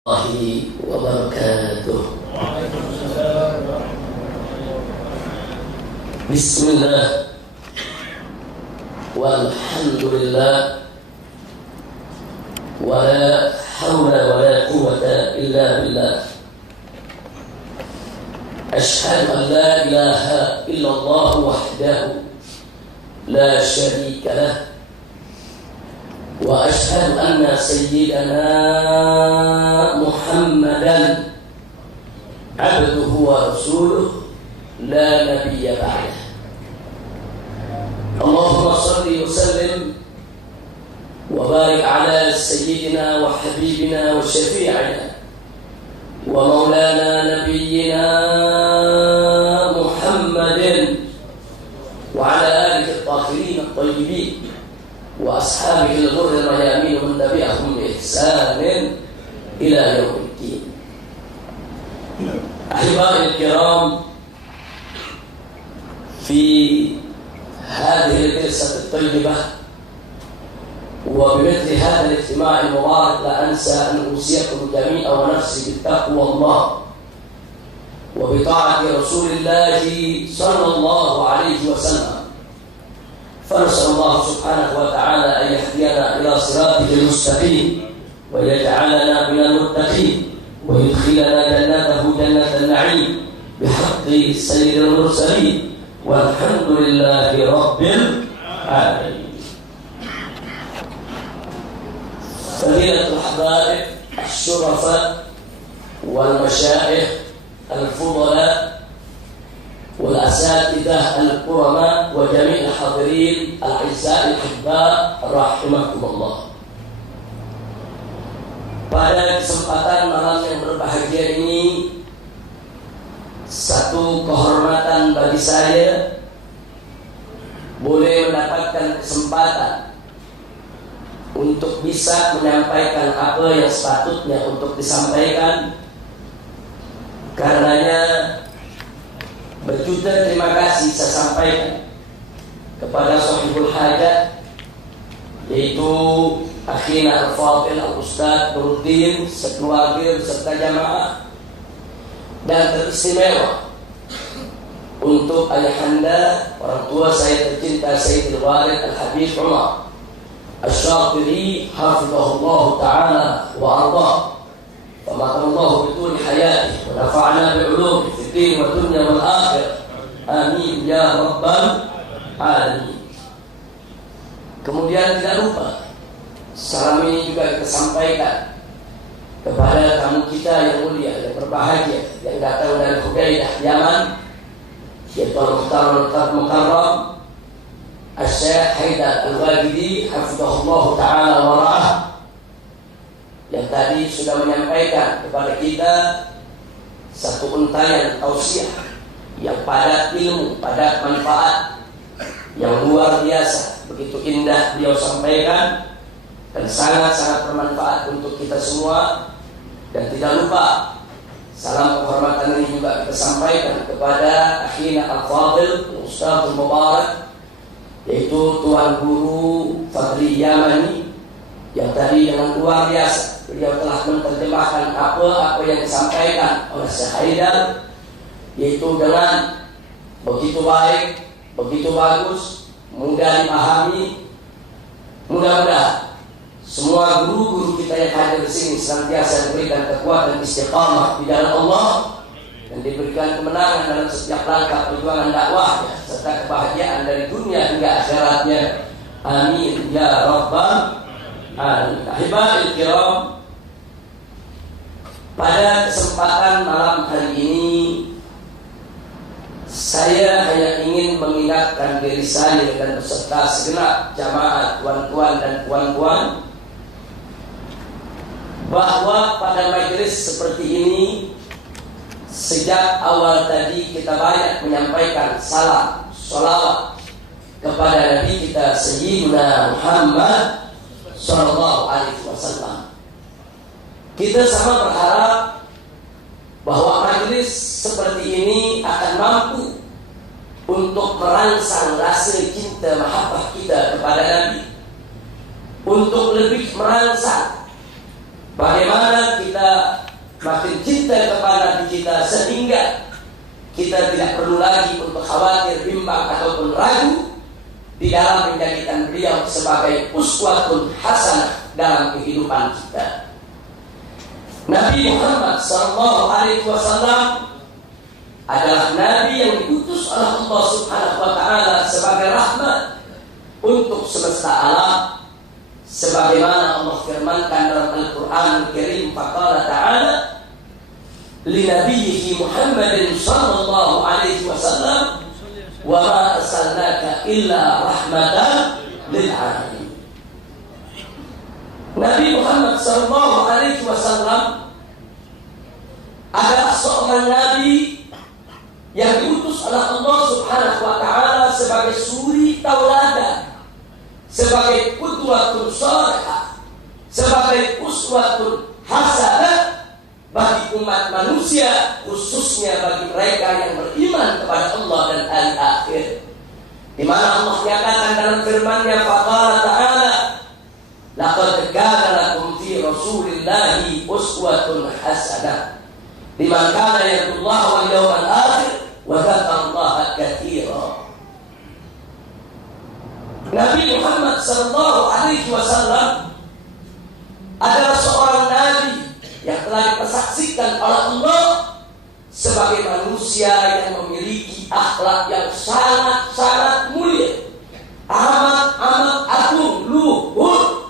Warahmatullahi wabarakatuh. Bismillah walhamdulillah wala hawla wala quwwata illa billah. Ashhadu an la ilaha illallah wahdahu la syarika lah wa ashhadu anna sayyidana Muhammadan abduhu wa rasuluh la nabiyya ba'dah. Allahumma salli wa sallim wa barik ala sayyidina wa habibina wa syafi'ina wa maulana nabiyyina Muhammadin wa ala alihi at-tahirin at-tayyibin wa ashabihi al-ghurri al-mayamin wa man tabi'ahum bi ihsanin ila yaumiddin. Ahibbai al-kiram, fi hadhihi al-jalsah at-tayyibah wa bimithli hadha al-ijtima' al-mubarak la ansa an usiyakum jami'an wa nafsi bittaqwa Allah wa bi ta'ati Rasulillah sallallahu alaihi wasallam. فنسأل الله سبحانه وتعالى أن يهدينا إلى صراطه المستقيم ويجعلنا من المتقين ويدخلنا جنته جنة النعيم بحق سيد المرسلين والحمد لله رب العالمين. فضيلة الحبائب الشرفاء والمشايخ الفضلاء والأساتذة الكرماء وجميع الحاضرين الأعزاء الأحباء رحمكم الله. Pada kesempatan malam yang berbahagia ini, satu kehormatan bagi saya boleh mendapatkan kesempatan untuk bisa menyampaikan apa yang sepatutnya untuk disampaikan. Karenanya berjuta terima kasih saya sampaikan kepada sahibul hajat, yaitu akhina al-fadil al-ustadz Nuruddin sekeluarga serta jamaah, dan teristimewa untuk ayahanda orang tua saya tercinta Sayyidul Walid Al-Habib Umar Asy-Syatiri hafizahullah ta'ala wa ardhah. فَمَاتَ اللَّهُ بِطُولِ حَيَاتِهِ وَنَفَعْنَا بِعُلُومِهِ فِي الدِّينِ وَالدُّنْيَا وَالْآخِرَةِ آمين يا رب العالمين. Kemudian tidak lupa salam ini juga kita sampaikan kepada tamu kita yang mulia dan berbahagia yang datang dari Hudaidah, Yaman, yaitu Al-Muhtaram Al-Mukarram Asy-Syaikh Haidar Al-Wajidi hafizahullah ta'ala wa ra'ah, yang tadi sudah menyampaikan kepada kita satu untayan tausiah yang padat ilmu, padat manfaat, yang luar biasa. Begitu indah beliau sampaikan dan sangat-sangat bermanfaat untuk kita semua. Dan tidak lupa salam penghormatan ini juga kita sampaikan kepada akhina al-fadil Ustadz Mubarak, yaitu Tuan Guru Fadli Yamani, yang tadi dengan luar biasa beliau telah menerjemahkan apa yang disampaikan oleh Syekh Haidar, yaitu dengan begitu baik, begitu bagus, mudah dipahami. Mudah-mudahan semua guru-guru kita yang hadir di sini senantiasa diberikan kekuatan istiqamah di jalan Allah dan diberikan kemenangan dalam setiap langkah perjuangan dakwahnya serta kebahagiaan dari dunia hingga akhiratnya. Amin ya rabbal alamin. Ahibbail kiram, pada kesempatan malam hari ini saya hanya ingin mengingatkan diri saya dan beserta segenap jamaah tuan-tuan dan puan-puan bahwa pada majelis seperti ini sejak awal tadi kita banyak menyampaikan salam, sholawat kepada Nabi kita Sayyidina Muhammad sallallahu alaihi wasallam. Kita sama berharap bahwa majelis seperti ini akan mampu untuk merangsang rasa cinta mahabbah kita kepada Nabi, untuk lebih merangsang bagaimana kita makin cinta kepada Nabi kita, sehingga kita tidak perlu lagi untuk khawatir, bimbang ataupun ragu di dalam menjadikan beliau sebagai uswatun hasanah dalam kehidupan kita. Nabi Muhammad SAW adalah Nabi yang diutus oleh Allah Subhanahu wa Ta'ala sebagai rahmat untuk semesta alam, sebagaimana Allah firmankan dalam Al-Quran Al-Karim, faqala ta'ala li nabiyhi Muhammadin sallallahu alaihi wasallam wa ma arsalnaka illa rahmatan lil alamin. Nabi Muhammad sallallahu alaihi wasallam adalah seorang nabi yang diutus oleh Allah Subhanahu wa Ta'ala sebagai suri tauladan, sebagai qudwatun shalihah, sebagai uswatun hasanah bagi umat manusia, khususnya bagi mereka yang beriman kepada Allah dan hari akhir. Di mana Allah nyatakan dalam firman-Nya, faqala ta'ala laqad kana lakum fi rasulillahi uswatun hasanah liman kana yarjullaha wal yawmal akhir wa dzakarallaha katsiran. Nabi Muhammad sallallahu alaihi wasallam adalah seorang nabi yang telah dipersaksikan oleh Allah sebagai manusia yang memiliki akhlak yang sangat-sangat mulia, amat agung, luhur.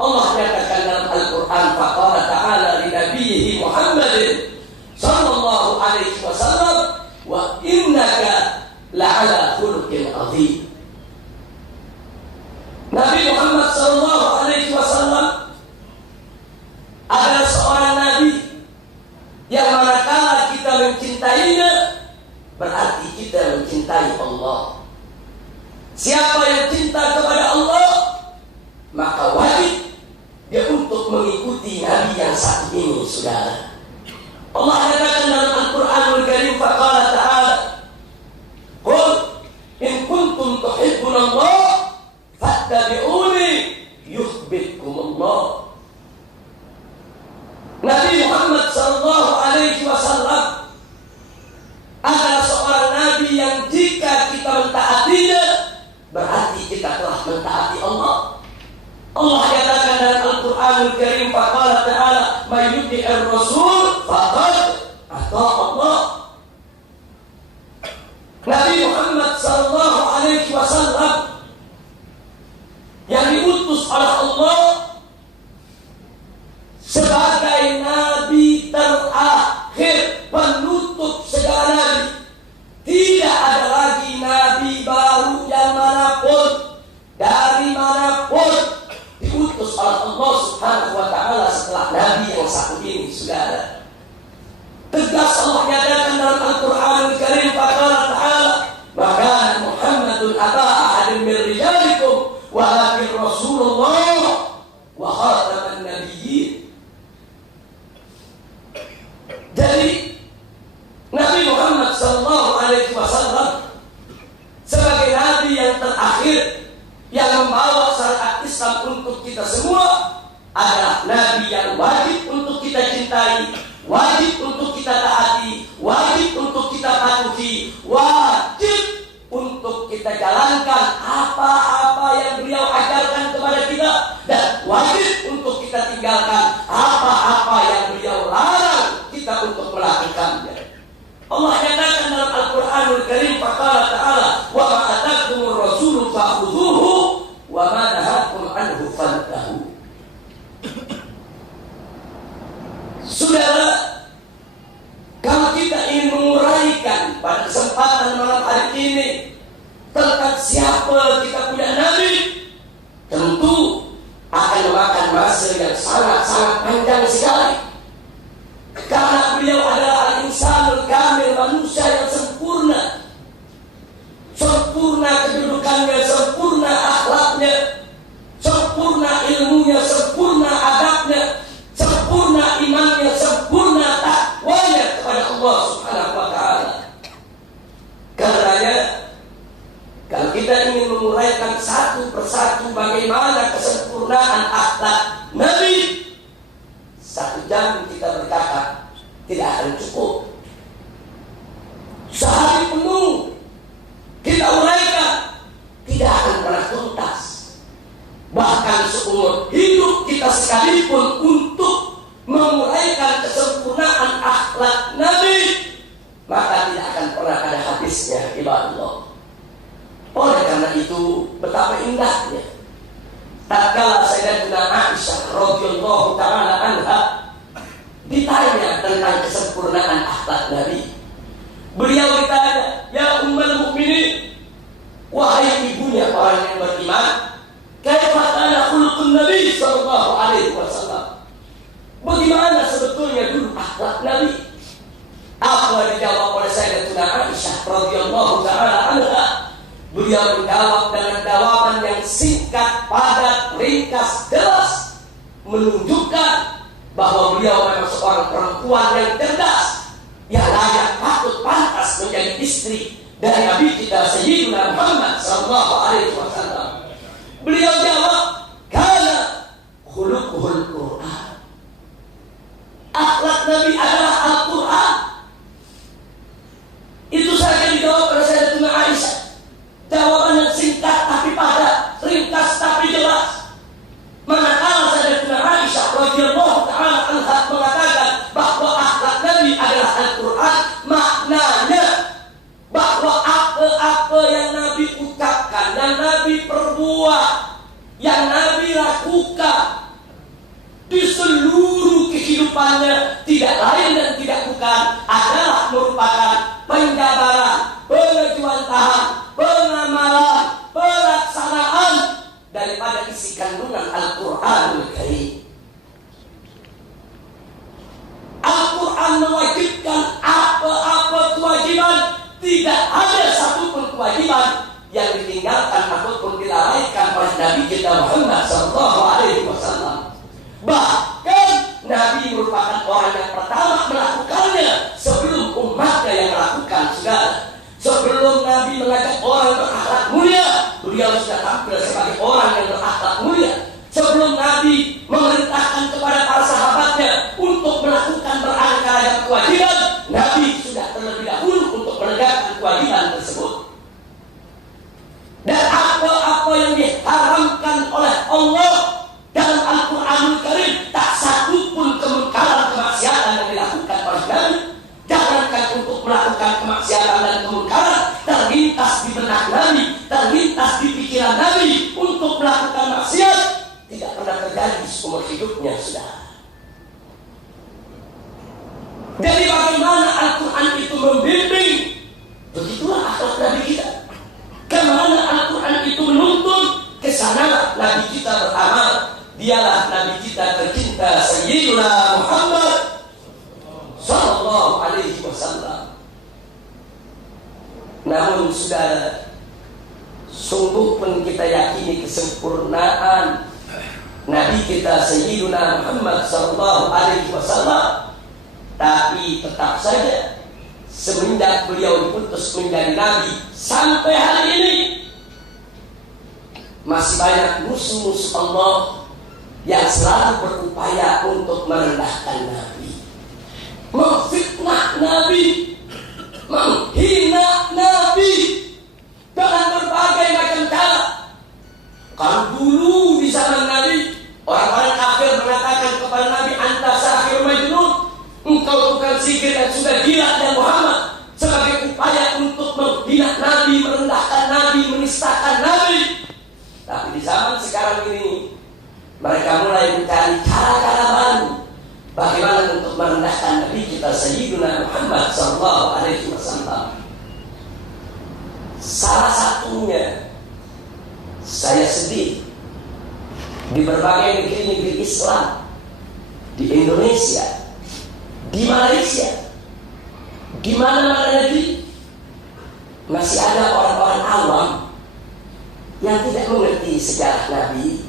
Allah nyatakan dalam Al-Quran, faqala ta'ala li nabiyhi Muhammadin sallallahu alaihi wasallam wa innaka la'ala khuluqin azim. Nabi Muhammad sallallahu alaihi wasallam adalah seorang nabi yang manakala kita mencintainya, berarti kita mencintai Allah. Siapa yang cinta kepada Allah, maka wajib dia untuk mengikuti nabi yang satu ini, saudara. Allah katakan dalam Al-Quranul Karim, faqala ta'ala qul in kuntum tuhibbunallah fattabi'uni yuhibbukumullah. Nabi Muhammad sallallahu alaihi wasallam adalah seorang nabi yang jika kita mentaatinya, berarti kita telah mentaati Allah. Allah katakan dalam Al-Quranul Karim, faqala ta'ala may yuti'ir rasul faqad ata Allah. Nabi Muhammad sallallahu alaihi wasallam yang diutus oleh Allah sebagai nabi terakhir, penutup segala nabi. Tidak ada lagi nabi baru yang manapun, dari manapun, diutus oleh Allah Subhanahu wa Ta'ala setelah nabi yang satu ini, saudara. Tegas Allah nyatakan dalam Al-Quranul Karim, faqala ta'ala maka Muhammadun aba ahadin min rijalikum walakin Rasulullah wa khataman nabiyyin. Jadi Nabi Muhammad sallallahu alaihi wasallam sebagai nabi yang terakhir yang membawa syariat Islam untuk kita semua adalah nabi yang wajib untuk kita cintai, wajib untuk kita taati, wajib untuk kita patuhi, wajib untuk kita jalankan apa-apa yang beliau ajarkan kepada kita, dan wajib untuk kita tinggalkan apa-apa yang beliau larang kita untuk melakukannya. Allah nyatakan dalam Al-Quranul Karim, faqala ta'ala wa ma atakumur rasulu fa'khudhuhu wa ma nahakum anhu fantahu. Saudara, kalau kita ingin menguraikan pada kesempatan malam hari ini tentang siapa kita punya nabi, tentu akan memakan masa yang sangat-sangat panjang sekali. Karena beliau adalah al-insanul kamil, manusia yang sempurna, sempurna kedudukannya, sempurna akhlaknya, sempurna ilmunya, sempurna adabnya, sempurna imannya, sempurna takwanya kepada Allah Subhanahu wa Ta'ala. Karenanya, kalau kita ingin menguraikan satu persatu bagaimana kesempurnaan akhlak Nabi, 1 jam kita berkata tidak akan cukup. Sehari penuh kita uraikan, tidak akan pernah tuntas. Bahkan seumur hidup kita sekalipun untuk menguraikan kesempurnaan akhlak Nabi, maka tidak akan pernah ada habisnya, ibadallah. Oleh karena itu, betapa indahnya tatkala Sayyidatina Aisyah radhiyallahu taala anha ditanya tentang kesempurnaan akhlak Nabi. Beliau ditanya, "Ya ummul mukminin, wahai ibunya orang yang beriman, kaifa kana khuluqun Nabi sallallahu alaihi wasallam?" Bagaimana sebetulnya dulu akhlak Nabi? Apa dijawab oleh Sayyidatina Aisyah radhiyallahu taala anha? Beliau menjawab dengan jawaban yang singkat, padat, ringkas, jelas, menunjukkan bahwa beliau memang seorang perempuan yang cerdas, yang layak, patut, pantas menjadi istri dari Nabi kita Sayyidina Muhammad sallallahu alaihi wasallam. Beliau jawab, "Kana khuluquhul Qur'an." Akhlak Nabi adalah Al-Qur'an. Itu saja dijawab oleh Sayyidatina Aisyah. Jawaban yang singkat tapi padat, ringkas tapi jelas. Manakala Sayyidatina Aisyah radhiyallahu taala anha mengatakan bahwa akhlak Nabi adalah Al-Qur'an, maknanya bahwa apa-apa yang Nabi ucapkan, yang Nabi perbuat, yang Nabi lakukan di seluruh kehidupannya, tidak lain dan tidak bukan adalah merupakan penjabaran, pengejuantahan, pengamalan, pelaksanaan daripada isi kandungan Al-Quranul Karim. Al-Quran mewajibkan apa-apa kewajiban, tidak ada satupun kewajiban yang ditinggalkan ataupun dilalaikan oleh Nabi kita Muhammad sallallahu alaihi wasallam. Bahkan Nabi merupakan orang yang pertama melakukannya sebelum umatnya yang melakukan segala. Sebelum Nabi mengajak orang berakhlak mulia, beliau sudah tampil sebagai orang yang berakhlak mulia. Sebelum Nabi memerintahkan kepada para sahabatnya untuk melakukan beraneka ragam kewajiban, Nabi sudah terlebih dahulu untuk menegakkan kewajiban tersebut. Dan apa-apa yang diharamkan oleh Allah dalam Al-Quranul Karim, tak satu pun kemungkaran kemaksiatan yang dilakukan oleh Nabi. Jangankan untuk melakukan kemaksiatan dan kemungkaran terlintas di benak Nabi, terlintas di pikiran Nabi untuk melakukan maksiat, tidak pernah terjadi seumur hidupnya sudah. Jadi bagaimana Al-Quran itu membimbing, begitulah akhlak Nabi kita. Kemana Al-Quran itu menuntun, kesana Nabi kita beramal. Dialah Nabi kita tercinta Sayyidina Muhammad sallallahu alaihi wasallam. Namun saudara, sungguh pun kita yakini kesempurnaan Nabi kita Sayyidina Muhammad sallallahu alaihi wasallam, tapi tetap saja semenjak beliau diputus menjadi Nabi sampai hari ini masih banyak musuh-musuh Allah yang selalu berupaya untuk merendahkan Nabi, memfitnah Nabi, menghina Nabi dengan berbagai macam cara. Kalau dulu di zaman Nabi, orang-orang kafir mengatakan kepada Nabi, "Anta sahir majnun," engkau bukan sihir dan sudah gila ya Muhammad, sebagai upaya untuk menghina Nabi, merendahkan Nabi, menistakan Nabi. Tapi di zaman sekarang ini mereka mulai mencari cara-cara baru bagaimana untuk merendahkan Nabi kita Sayyidina Muhammad sallallahu alaihi wasallam. Salah satunya, saya sedih di berbagai negeri-negeri Islam, di Indonesia, di Malaysia, di mana-mana negeri, masih ada orang-orang awam yang tidak mengerti sejarah Nabi,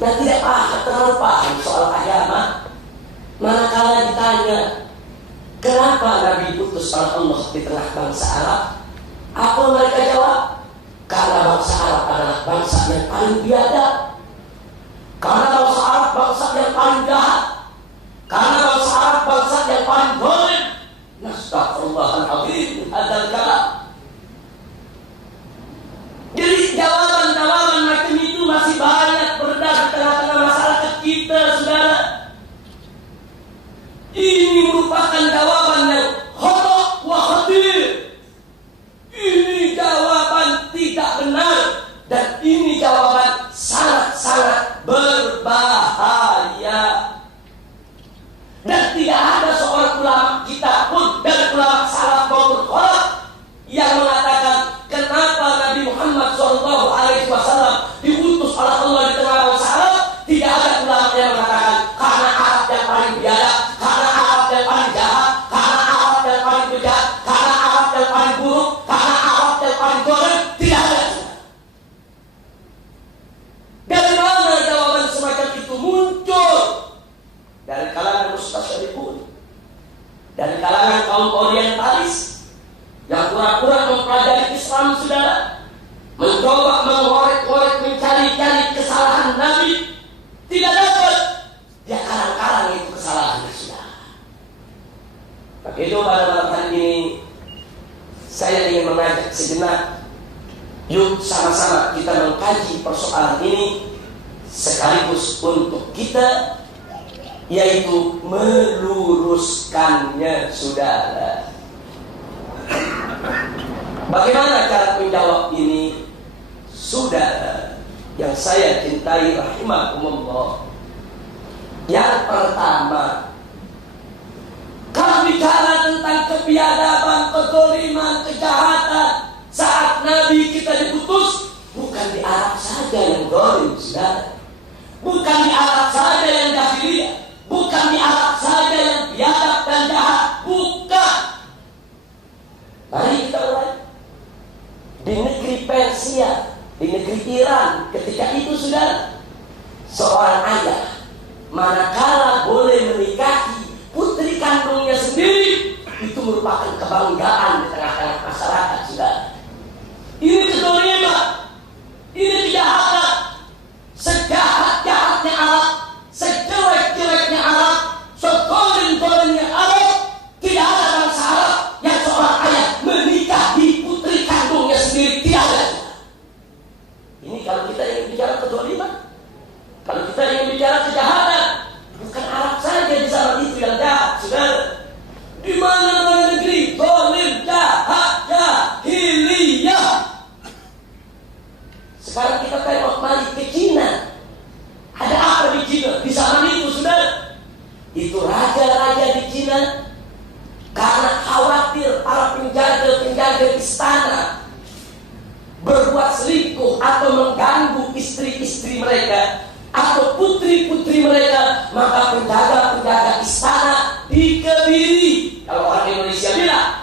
yang tidak terlalu paham soal agama. Manakala ditanya kenapa Nabi diutus oleh Allah di tengah bangsa Arab, apa mereka jawab? Karena bangsa Arab adalah bangsa yang paling biadab, karena bangsa Arab bangsa yang paling jahat, karena bangsa Arab bangsa yang paling dolim, Ini merupakan jawaban yang khata' wa khatir. Ini jawaban tidak benar, dan ini jawaban sangat-sangat berbahaya. Dan tidak ada seorang ulama kita pun, dan ulama salaf maupun khalaf, yang mengatakan kenapa Nabi Muhammad SAW diutus oleh Allah di tengah bangsa Arab. Tidak ada ulama yang mengatakan karena Arab yang paling biadab, karena Arab yang paling jahat, karena Arab yang paling bejat, karena Arab yang paling buruk, karena Arab yang paling dolim. Tidak ada. Dari mana jawaban semacam itu muncul? Dari kalangan mustasyriqun, dari kalangan kaum orientalis yang pura-pura mempelajari Islam, saudara, mencoba mengorek-orek, mencari-cari kesalahan Nabi. Tidak dapat, dia karang-karang itu kesalahannya, saudara. Maka itu pada malam hari ini saya ingin mengajak sejenak, yuk sama-sama kita mengkaji persoalan ini sekaligus untuk kita, yaitu meluruskannya, saudara. Bagaimana cara menjawab ini, saudara yang saya cintai rahimakumullah? Yang pertama, kalau bicara tentang kebiadaban, kezaliman, kejahatan saat Nabi kita diutus, bukan di Arab saja yang zalim, saudara. Bukan di Arab saja yang jahiliyah, bukan di Arab saja yang biadab dan jahat, bukan. Mari kita mulai di negeri Persia, di negeri Iran. Ketika itu, saudara, seorang ayah manakala boleh menikahi putri kandungnya sendiri, itu merupakan kebanggaan di tengah-tengah masyarakat, saudara. Ini kezaliman, ini kejahatan. Sejahat-jahatnya Arab, sejelek-jeleknya Arab, sedolim-dolimnya Arab, tidak ada bangsa Arab yang seorang ayah menikahi putri kandungnya sendiri. Tidak ada. Ini kalau kita ingin bicara kezaliman, kalau kita ingin bicara kejahatan, bukan Arab saja di zaman itu yang jahat, saudara. Di mana-mana negeri zalim, jahat, jahiliyah. Sekarang kita tengok mari ke Cina. Ada apa di Cina? Di zaman itu, saudara, itu raja-raja di Cina karena khawatir para penjaga-penjaga istana berbuat selingkuh atau mengganggu istri-istri mereka atau putri-putri mereka, maka penjaga-penjaga istana dikebiri. Kalau orang Indonesia bilang,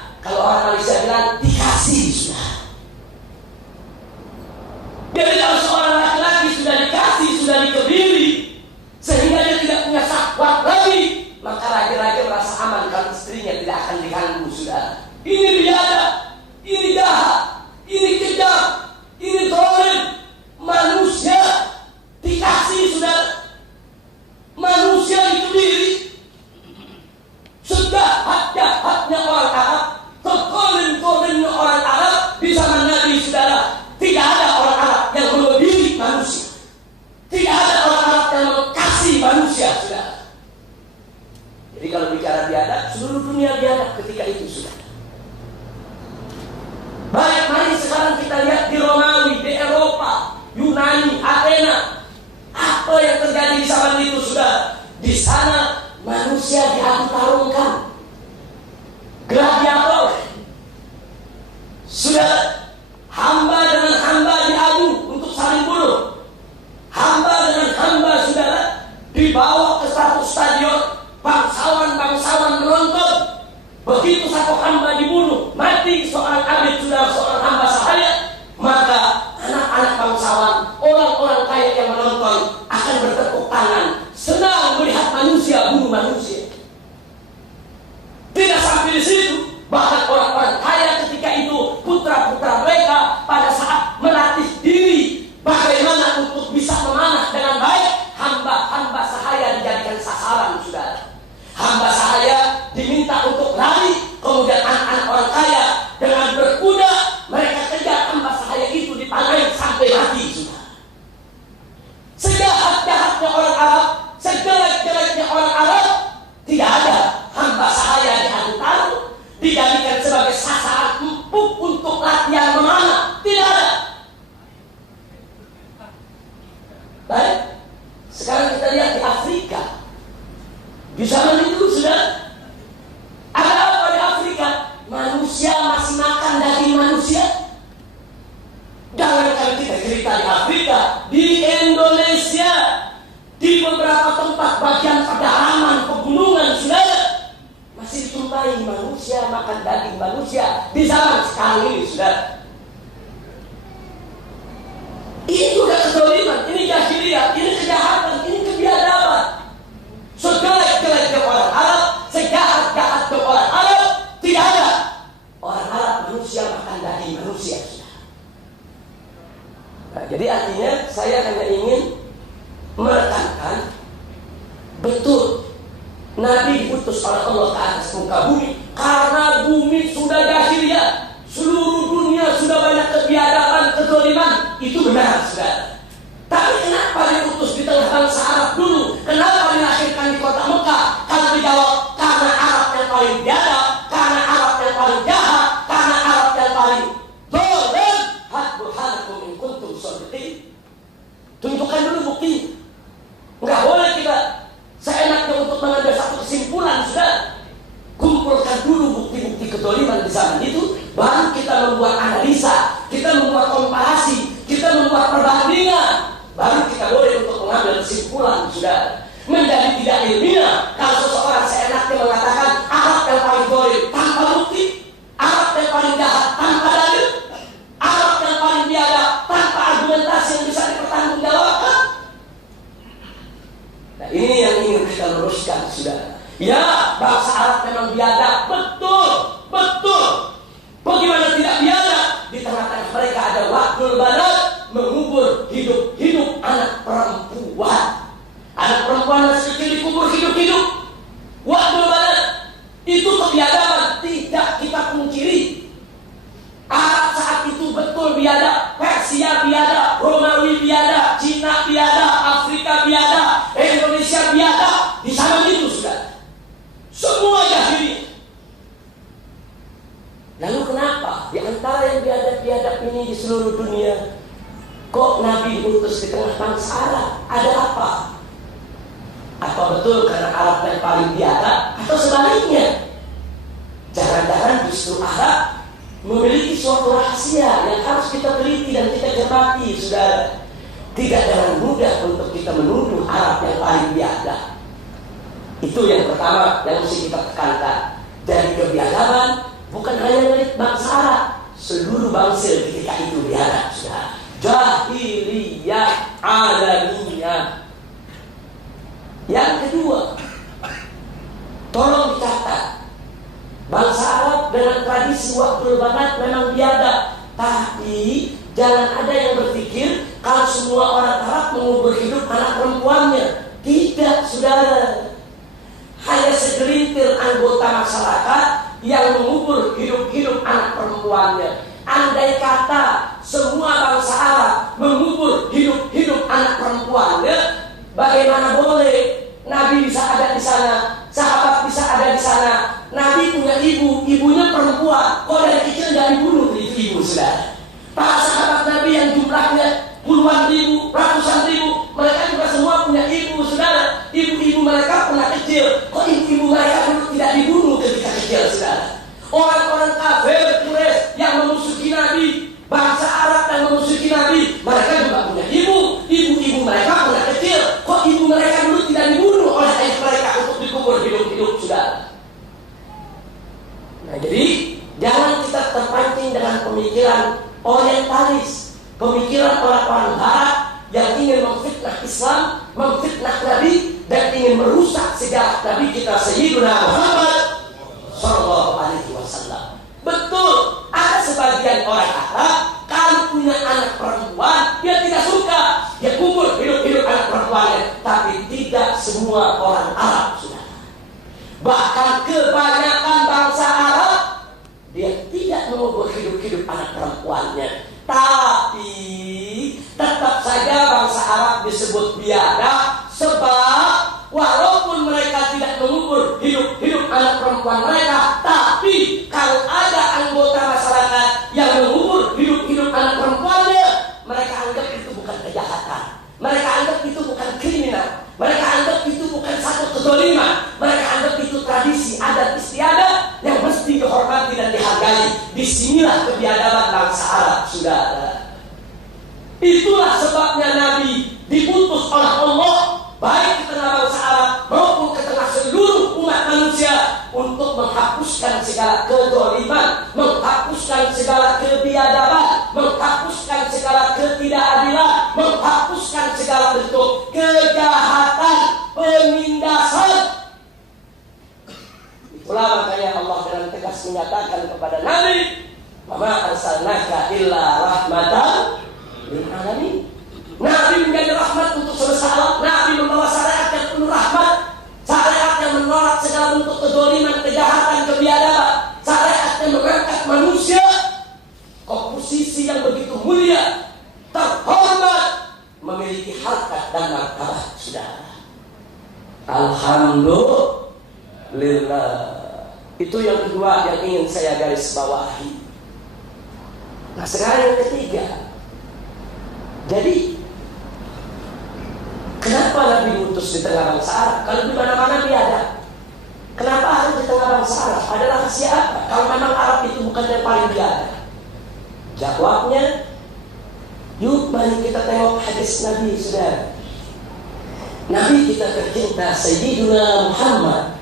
dikasih, sudah. Jadi kalau seorang laki-laki sudah dikasih, sudah dikebiri, sehingga dia tidak punya syahwat lagi, maka raja-raja merasa aman kalau istrinya tidak akan diganggu, sudah. Ini biadab, ini jahat, ini kejam, ini zalim. Manusia dikasih, sudah. Manusia dikebiri. Sejahat-jahatnya orang Arab, sezalim-zalimnya orang Arab di zaman Nabi, saudara. Tidak ada orang Arab yang melebihi manusia. Tidak ada orang Arab yang mengasihi manusia, saudara. Jadi kalau bicara biadab, seluruh dunia biadab ketika itu, saudara. Baik, mari sekarang kita lihat di Romawi, di Eropa, Yunani, Athena. Apa yang terjadi di zaman itu, saudara? Di sana manusia diadu-tarungkan. Gladiator. Saudara, hamba dengan hamba diadu untuk saling bunuh. Hamba dengan hamba, saudara, dibawa ke satu stadion, bangsawan-bangsawan menonton. Begitu satu hamba mencintai manusia, makan daging manusia di zaman sekarang ini, sudah. Ini juga kezaliman, ini jahiliyah, ini kejahatan, ini kebiadaban. Sejelek-jeleknya orang Arab, sejahat-jahatnya orang Arab, tidak ada orang Arab manusia makan daging manusia, sudah. Nah, jadi artinya saya hanya ingin menekankan betul Nabi diutus oleh Allah ke atas muka bumi karena bumi sudah jahiliyah, seluruh dunia sudah banyak kebiadaban, kezaliman. Itu benar, saudara. Tapi kenapa diutus di tengah bangsa Arab dulu? Kenapa dilahirkan di kota Mekah? Kalau dijawab, karena Arab yang paling biadab, karena Arab yang paling jahat, karena Arab yang paling zalim. Burhanakum in kuntum shadiqin. Tunjukkan dulu bukti. Enggak boleh kita seenaknya untuk mengambil satu kesimpulan, sudah. Kumpulkan dulu bukti-bukti kezaliman di zaman itu, baru kita membuat analisa, kita membuat komparasi, kita membuat perbandingan, baru kita boleh untuk mengambil kesimpulan, sudah. Menjadi tidak ilmiah kalau seseorang seenaknya mengatakan Arab yang paling zalim tanpa bukti, Arab yang paling jahat tanpa dalil, Arab yang paling biadab tanpa argumentasi yang bisa dipertanggungjawabkan. Nah, ini yang ingin kita luruskan, sudah. Ya, bangsa Arab memang biadab, betul, betul. Bagaimana tidak biadab? Di tengah-tengah mereka ada waktul banat, mengubur hidup-hidup anak perempuan. Anak perempuan masih kecil dikubur hidup-hidup. Waktul banat itu kebiadaban, tidak kita pungkiri. Arab saat itu betul biadab, Persia biadab, Romawi biadab, Cina biadab, Afrika biadab, Indonesia biadab. Di sana itu sudah. Semua jahiliyah. Lalu kenapa di antara yang biadab-biadab ini di seluruh dunia kok Nabi diutus di tengah bangsa Arab? Ada apa? Apa betul karena Arab yang paling biadab atau sebaliknya? Jangan-jangan justru Arab memiliki suatu rahasia yang harus kita teliti dan kita cermati, saudara. Tidak dengan mudah untuk kita menuduh Arab yang paling biadab. Itu yang pertama yang mesti kita tekankan. Dari kebiadaban bukan hanya milik bangsa Arab, seluruh bangsa ketika itu biadab, sudah. Jahiliyah alamiyah. Yang kedua, tolong dicatat, bangsa Arab dengan tradisi waktul banat memang biadab. Tapi jangan ada yang berpikir kalau semua orang Arab mengubur hidup anak perempuannya. Tidak, saudara. Hanya segelintir anggota masyarakat yang mengubur hidup-hidup anak perempuannya. Andai kata semua bangsa Arab mengubur hidup-hidup anak perempuannya, bagaimana boleh Nabi bisa ada di sana, sahabat bisa ada di sana. Nabi punya ibu, ibunya perempuan. Kok dari kecil nggak dibunuh ibu, saudara? Para sahabat Nabi yang jumlahnya puluhan ribu, ratusan ribu, mereka juga semua punya ibu, saudara. Ibu-ibu mereka pernah kecil. Kok ibu-ibu mereka dulu tidak dibunuh ketika kecil, saudara? Orang-orang kafir Quraisy yang memusuhi Nabi, bangsa Arab yang memusuhi Nabi, mereka juga punya ibu. Ibu-ibu mereka pernah kecil. Kok ibu mereka dulu tidak dibunuh oleh ayah mereka untuk dikubur hidup-hidup, saudara? Nah, jadi jangan kita terpancing dengan pemikiran orientalis, pemikiran orang-orang Barat yang ingin memfitnah Islam, memfitnah Nabi, dan ingin merusak sejarah Nabi kita Sayyidina Muhammad Sallallahu Alaihi Wasallam. Betul, ada sebagian orang Arab kalau punya anak perempuan dia tidak suka, dia kubur hidup-hidup anak perempuannya. Tapi tidak semua orang Arab, sudah. Bahkan kebanyakan bangsa Arab dia tidak mengubur hidup-hidup anak perempuannya. Tapi tetap saja bangsa Arab disebut biadab, sebab walaupun mereka tidak mengubur hidup-hidup anak perempuan mereka, tapi kalau ada anggota masyarakat yang mengubur hidup-hidup anak perempuannya, mereka anggap itu bukan kejahatan, mereka anggap itu bukan kriminal, mereka anggap itu bukan satu kezaliman, mereka anggap itu tradisi adat istiadat yang mesti dihormati dan dihargai. Disinilah kebiadaban bangsa Arab, saudara. Itulah sebabnya Nabi diputus oleh Allah baik ke tengah bangsa Arab maupun ke tengah seluruh umat manusia untuk untuk menghapuskan segala kedzaliman, menghapuskan segala kebiadaban, menghapuskan segala ketidakadilan, menghapuskan segala bentuk kejahatan, penindasan. Itulah makanya Allah dengan tegas menyatakan kepada Nabi, "Wa ma arsalnaka illa rahmatan lil alamin." Nabi menjadi rahmat untuk semesta alam. Nabi membawa syariat yang penuh rahmat, syariat yang menolak segala bentuk kezaliman, kejahatan, kebiadaban, syariat yang mengangkat manusia ke posisi yang begitu mulia, terhormat, memiliki harkat dan martabat. Saudara, alhamdulillah. Itu yang kedua yang ingin saya garis bawahi. Nah, sekarang yang ketiga. Jadi kenapa Nabi diutus di tengah bangsa Arab? Kalau di mana-mana dia ada. Kenapa harus di tengah bangsa Arab? Ada rahasia apa? Kalau memang Arab itu bukan yang paling biada. Jawabnya, yuk mari kita tengok hadis Nabi, saudara. Nabi kita tercinta Sayyidina Muhammad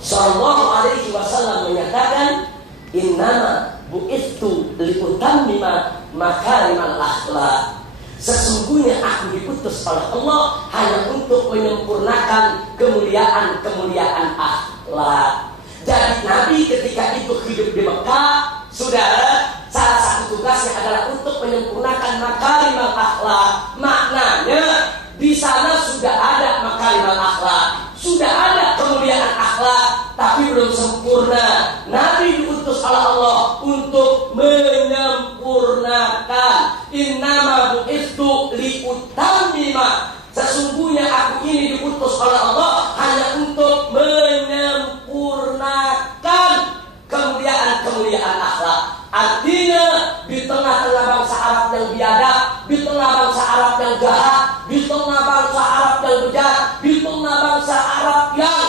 Sallallahu Alaihi Wasallam menyatakan, "Innama bu'ithu liutammima makarimal akhlak." Sesungguhnya aku diutus oleh Allah hanya untuk menyempurnakan kemuliaan-kemuliaan akhlak. Jadi Nabi ketika itu hidup di Mekah, saudara, salah satu tugasnya adalah untuk menyempurnakan makarimal akhlak. Maknanya di sana sudah ada makarimal akhlak, sudah ada kemuliaan akhlak, tapi belum sempurna. Nabi diutus oleh Allah untuk menyempurnakan. Innama bu'ithu liutammima. Sesungguhnya aku ini diutus oleh Allah hanya untuk menyempurnakan kemuliaan-kemuliaan akhlak. Artinya di tengah-tengah bangsa Arab yang biadab, di tengah bangsa Arab yang jahat, di tengah bangsa Arab yang bejat, di tengah bangsa Arab yang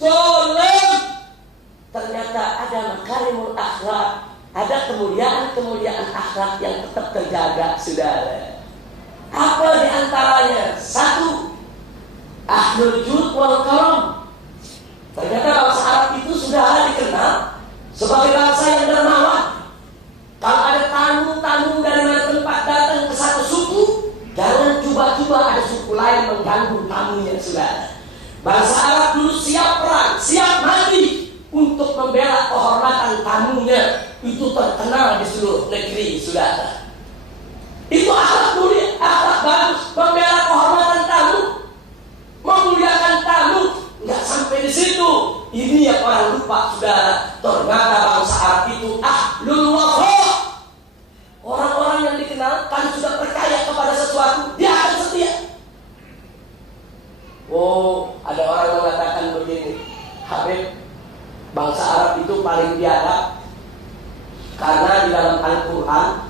zalim, ternyata ada makarimul akhlak, ada kemuliaan-kemuliaan akhlak yang tetap terjaga, saudara. Apa di antaranya? Satu, ahlul jud wal karam. Ternyata bangsa Arab itu sudah dikenal sebagai bangsa yang dermawan. Kalau ada tamu-tamu dari mana tempat datang ke satu suku, jangan coba-coba ada suku lain mengganggu tamunya, saudara. Bangsa Arab dulu siap perang, siap mati untuk membela kehormatan tamunya. Itu terkenal di seluruh negeri, saudara. Itu akhlak mulia, akhlak bagus, membela kehormatan tamu, memuliakan tamu. Nggak sampai di situ. Ini yang orang lupa, saudara. Ternyata bangsa Arab itu ahlul wafa. Orang-orang yang dikenal kan sudah percaya kepada sesuatu, dia akan setia. Oh, ada orang mengatakan begini, Habib, bangsa Arab itu paling biadab karena di dalam Al-Quran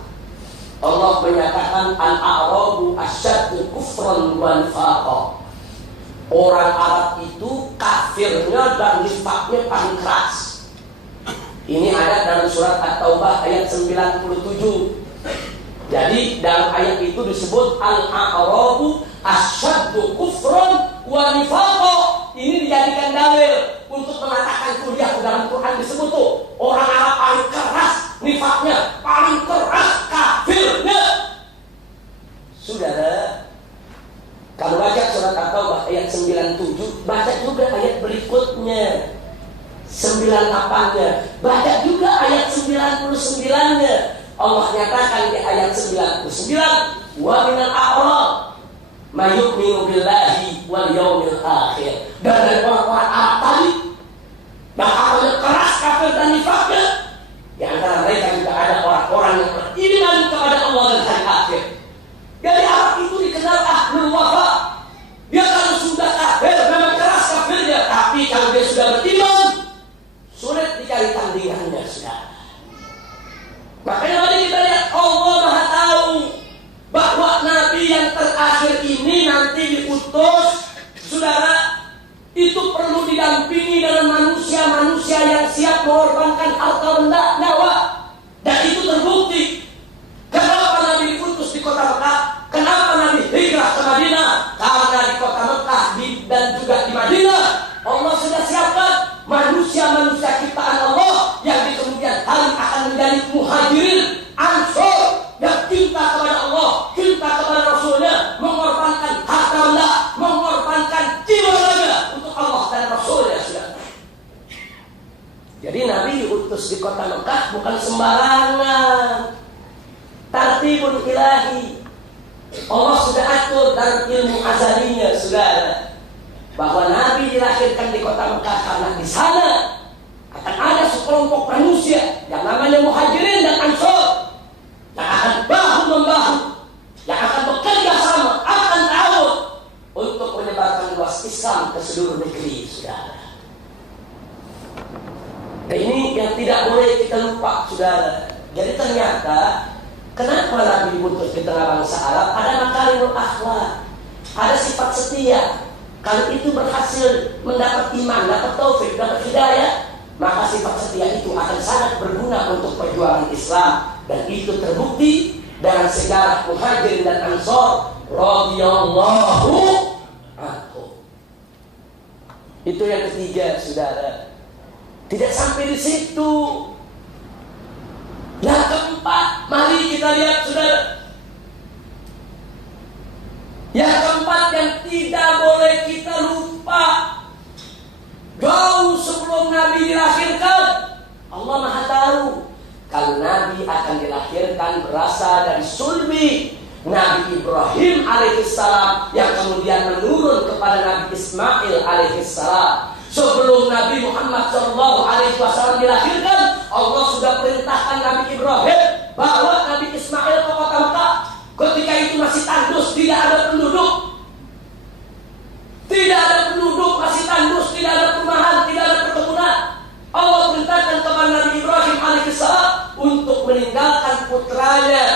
Allah menyatakan al-a'rabu asyaddu kufran wa nifaqan. Orang Arab itu kafirnya dan nifaknya paling keras. Ini ada dalam surat At-Taubah ayat 97. Jadi dalam ayat itu disebut al-a'rabu asyaddu kufran wa nifaqan. Ini dijadikan dalil untuk mengatakan kuliah dalam Quran disebut tuh orang Arab paling keras nifaknya, paling keras kafirnya. Saudara, kalau baca surat At-Taubah ayat 97, baca juga ayat berikutnya 98-nya, baca juga ayat 99-nya. Allah nyatakan di ayat 99, wa minal a'rab may yu'minu billahi wal yawmil akhir. Dan dari orang-orang Arab tadi yang akalnya keras kafir dan nifaknya, di antara mereka juga ada orang-orang yang beriman kepada Allah dan hari akhir. Jadi Arab itu dikenal ahlul wafa. Dia kalau sudah kafir memang keras kafirnya, tapi kalau dia sudah beriman sulit dicari tandingannya, saudara. Makanya mari kita lihat, Allah Maha tahu bahwa Nabi yang terakhir ini nanti diutus, saudara, itu perlu didampingi dengan manusia-manusia yang siap mengorbankan harta benda, nyawa. Dan itu terbukti. Kenapa Nabi diutus di kota Mekah? Kenapa Nabi hijrah ke Madinah? Karena di kota Mekah dan juga di Madinah Allah sudah siapkan manusia-manusia Jadi Nabi diutus di kota Mekah bukan sembarangan. Tartibun ilahi. Allah sudah atur dalam ilmu azalinya, saudara, bahwa Nabi dilahirkan di kota Mekah karena di sana akan ada sekelompok manusia yang namanya Muhajirin dan Ansor yang akan bahu membahu, yang akan bekerja sama, akan ta'awun untuk menyebarkan luas Islam ke seluruh negeri, saudara. Dan ini yang tidak boleh kita lupa, saudara. Jadi ternyata kenapa Nabi diutus di tengah bangsa Arab? Ada makarimul akhlak, ada sifat setia. Kalau itu berhasil mendapat iman, dapat taufik, dapat hidayah, maka sifat setia itu akan sangat berguna untuk perjuangan Islam. Dan itu terbukti dalam sejarah Muhajirin dan Ansor radhiyallahu anhu. Itu yang ketiga, saudara. Tidak sampai di situ. Yang keempat, mari kita lihat, saudara. Yang keempat yang tidak boleh kita lupa, jauh sebelum Nabi dilahirkan, Allah Maha tahu kalau Nabi akan dilahirkan berasal dari sulbi Nabi Ibrahim alaihissalam yang kemudian menurun kepada Nabi Ismail alaihissalam. Sebelum Nabi Muhammad SAW dilahirkan, Allah sudah perintahkan Nabi Ibrahim bawa Nabi Ismail ke kota Mekah. Ketika itu masih tandus, tidak ada penduduk. Tidak ada penduduk, masih tandus, tidak ada perumahan, tidak ada perkebunan. Allah perintahkan kepada Nabi Ibrahim alaihissalam untuk meninggalkan putranya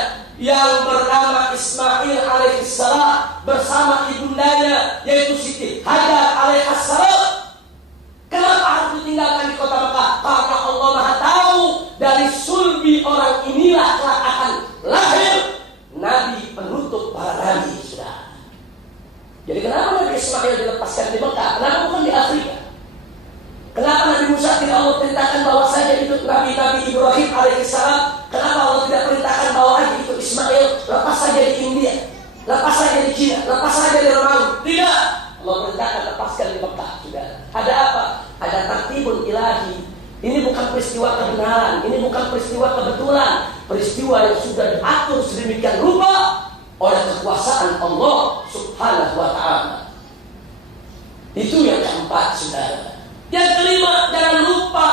yang bernama Ismail alaihissalam bersama ibundanya yaitu Siti Hajar alaihissalam. Kenapa harus ditinggalkan di kota Mekah? Karena Allah Maha tahu dari sulbi orang inilah kelak akan lahir Nabi penutup para nabi, sudah. Jadi kenapa Nabi Ismail dilepaskan di Mekah? Kenapa bukan di Afrika? Kenapa Nabi Musa tidak Allah perintahkan bawa saja itu Nabi Ibrahim alaihissalam? Kenapa Allah tidak perintahkan bawa aja itu Ismail, lepas saja di India, lepas saja di Cina, lepas saja di Romawi? Tidak. Allah perintahkan lepaskan di Mekah, sudah. Ada apa? Ada tartibun ilahi. Ini bukan peristiwa kebenaran, ini bukan peristiwa kebetulan, peristiwa yang sudah diatur sedemikian rupa oleh kekuasaan Allah Subhanahu wa ta'ala. Itu yang keempat, saudara. Yang kelima, jangan lupa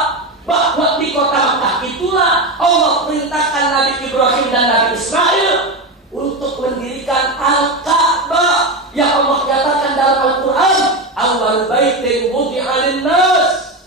bahwa di kota Mekah itulah Allah perintahkan Nabi Ibrahim dan Nabi Ismail untuk mendirikan Al-Ka'bah yang Allah nyatakan dalam Al-Quran, awwal baitin wudi'a lin-nas.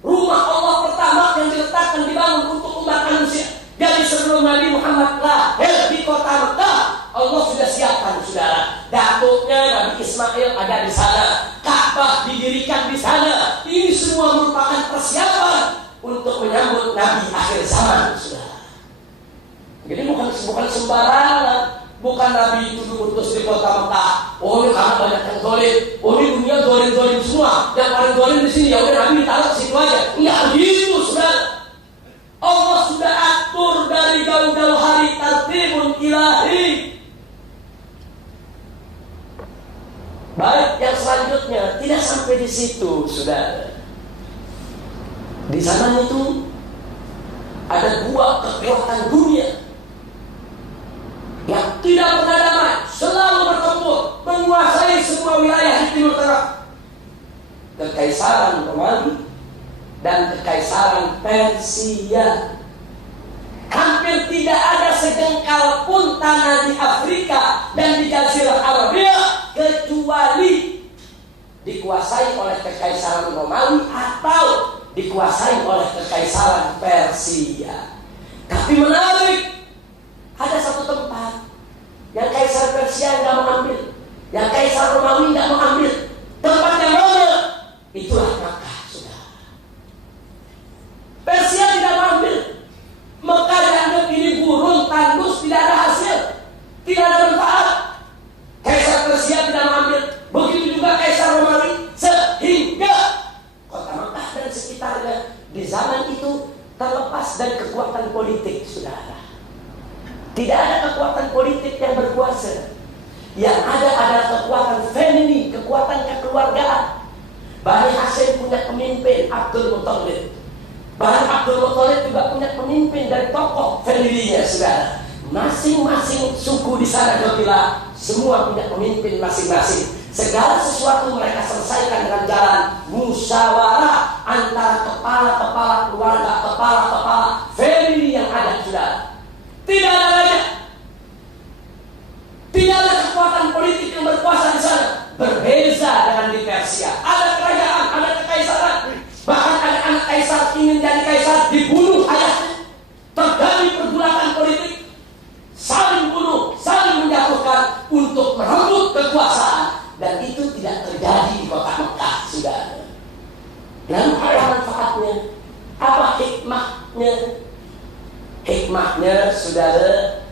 Rumah Allah pertama yang diletakkan dibangun untuk umat manusia. Jadi sebelum Nabi Muhammad lahir di kota Mekah, Allah sudah siapkan, saudara. Datuknya Nabi Ismail ada di sana, Ka'bah didirikan di sana. Ini semua merupakan persiapan untuk menyambut Nabi akhir zaman, saudara. Jadi bukan sembarangan. Bukan Nabi itu diutus di kota Mekah. Oh, ini karena banyak yang dolim. Oh, ini dunia dolim semua. Yang paling dolim di sini, ya udah Nabi ditaruh situ aja. Enggak gitu, saudara. Allah sudah atur dari jauh-jauh hari, tartibun ilahi. Baik, yang selanjutnya tidak sampai di situ, saudara. Di sana itu ada dua kekuatan dunia yang tidak pernah damai, selalu bertempur, menguasai semua wilayah di Timur Tengah. Kekaisaran Romawi dan Kekaisaran Persia. Hampir tidak ada sejengkal pun tanah di Afrika dan di Jazirah Arabia kecuali dikuasai oleh Kekaisaran Romawi atau dikuasai oleh Kekaisaran Persia. Tapi menarik, ada satu tempat yang Kaisar Persia nggak mau ambil, yang Kaisar Romawi nggak mau ambil. Tempat yang mana? Itulah Mekah, sudah. Persia tidak mau ambil. Mekah dianggap ini gurun, tandus, tidak ada hasil, tidak ada manfaat. Kaisar Persia tidak mau ambil. Begitu juga Kaisar Romawi, sehingga kota Mekah dan sekitarnya di zaman itu terlepas dari kekuatan politik, saudara. Tidak ada kekuatan politik yang berkuasa. Yang ada adalah kekuatan feminin, kekuatan kekeluargaan. Bani Hashim punya pemimpin Abdul Muttalib. Bani Abdul Muthalib juga punya pemimpin dari tokoh familinya, saudara. Masing-masing suku di sana Qabilah semua punya pemimpin masing-masing. Segala sesuatu mereka selesaikan dengan jalan musyawarah antara kepala-kepala keluarga, kepala-kepala family yang ada, saudara. Tidak ada lagi. Tidak ada kekuatan politik yang berkuasa di sana. Berbeza dengan di Persia. Ada kerajaan, ada kekaisaran. Bahkan ada anak kaisar ingin jadi kaisar, dibunuh ayahnya. Terjadi pergulakan politik, saling bunuh, saling menjatuhkan untuk merebut kekuasaan. Dan itu tidak terjadi di kota Mekah, saudara. Lalu apa manfaatnya? Apa hikmahnya? Hikmahnya, saudara,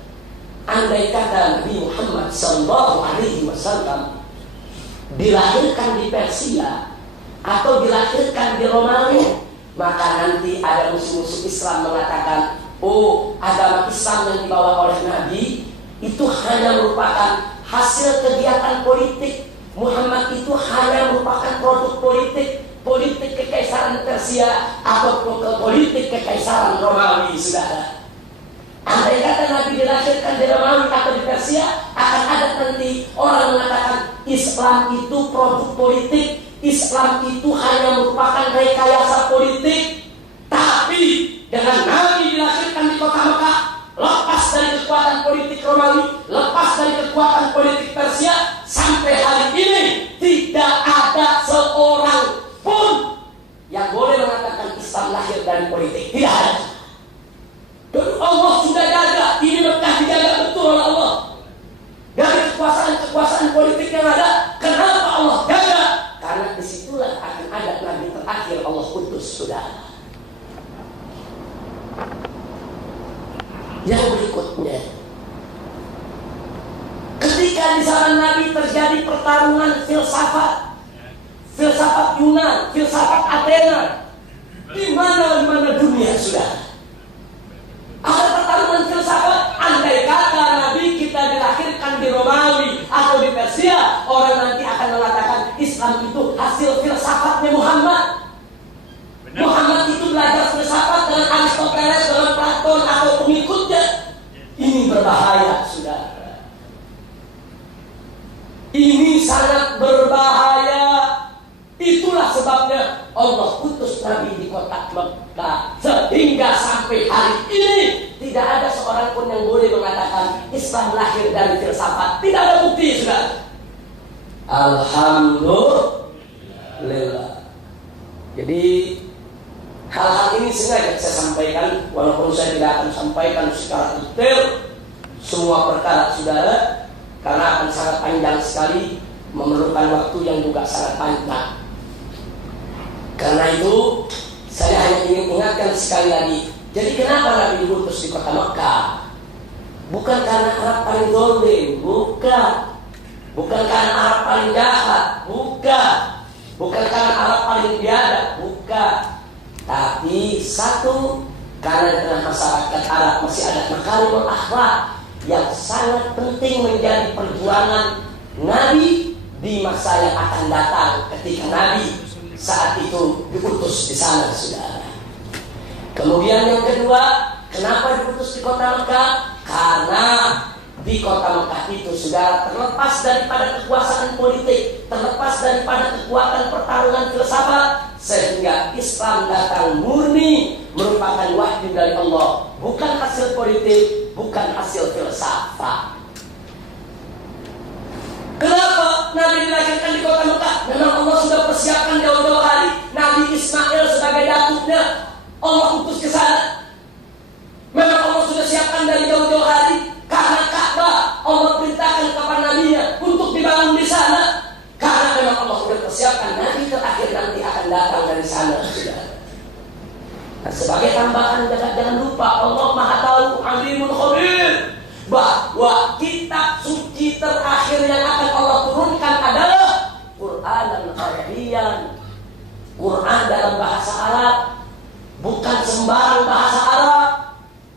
andai kata Nabi Muhammad SAW dilahirkan di Persia atau dilahirkan di Romawi, maka nanti ada musuh-musuh Islam mengatakan, oh, agama Islam yang dibawa oleh Nabi itu hanya merupakan hasil kegiatan politik. Muhammad itu hanya merupakan produk politik kekaisaran Persia atau politik kekaisaran Romawi, saudara. Andai kata Nabi dilahirkan di Romawi atau di Persia, akan ada nanti orang mengatakan Islam itu produk politik, Islam itu hanya merupakan rekayasa politik. Tapi dengan Nabi dilahirkan di kota Mekah, lepas dari kekuatan politik Romawi, lepas dari kekuatan politik Persia, sampai hari ini tidak ada seorang pun yang boleh mengatakan Islam lahir dari politik. Tidak ada. Dan Allah sudah jaga, ini Mekah dijaga betul oleh Allah. Dari kekuasaan politik yang ada, kenapa Allah jaga? Karena disitulah akan ada Nabi terakhir Allah utus, saudara. Yang berikutnya, ketika di zaman Nabi terjadi pertarungan filsafat Yunan, filsafat Athena, di mana dunia, sudah ada pertarungan filsafat. Andai kata Nabi kita dilahirkan di Romawi atau di Persia, orang nanti akan mengatakan Islam itu hasil filsafatnya Muhammad. Muhammad itu belajar filsafat dengan Aristoteles, dengan Platon atau pengikutnya. Ini berbahaya, saudara. Ini sangat berbahaya. Itulah sebabnya Allah utus Nabi di kota Mekah, sehingga sampai hari ini tidak ada seorang pun yang boleh mengatakan Islam lahir dari filsafat. Tidak ada bukti, saudara. Alhamdulillah. Jadi hal-hal ini sengaja saya sampaikan, walaupun saya tidak akan sampaikan secara detail semua perkara, saudara, karena akan sangat panjang sekali, memerlukan waktu yang juga sangat panjang. Karena itu saya hanya ingin ingatkan sekali lagi. Jadi kenapa Nabi diutus di kota Mekah? Bukan karena Arab paling zalim, bukan. Bukan karena Arab paling jahat, bukan. Bukan karena Arab paling biadab, bukan. Tapi satu, karena dengan masyarakat Arab masih ada makarimul akhlak yang sangat penting menjadi perjuangan Nabi di masa yang akan datang ketika Nabi saat itu diutus di sana, saudara. Kemudian yang kedua, kenapa diutus di kota Mekah? Karena di kota Mekah itu, saudara, terlepas daripada kekuasaan politik, terlepas daripada kekuatan pertarungan filsafat, sehingga Islam datang murni merupakan wahyu dari Allah, bukan hasil politik, bukan hasil filsafat. Kenapa Nabi dilahirkan di kota Mekah? Memang Allah sudah persiapkan jauh-jauh hari. Nabi Ismail sebagai datuknya Allah utus ke sana. Memang Allah sudah siapkan dari jauh-jauh hari. Karena Ka'bah Allah perintahkan kepada Nabi-Nya untuk dibangun di sana. Karena memang Allah sudah persiapkan Nabi terakhir nanti akan datang dari sana. Nah, sebagai tambahan, jangan lupa Allah Maha Tahu, Alimul Khabir, bahwa kitab suci terakhir yang akan Allah turunkan adalah Quran dan Arabian. Quran dalam bahasa Arab, bukan sembarang bahasa Arab.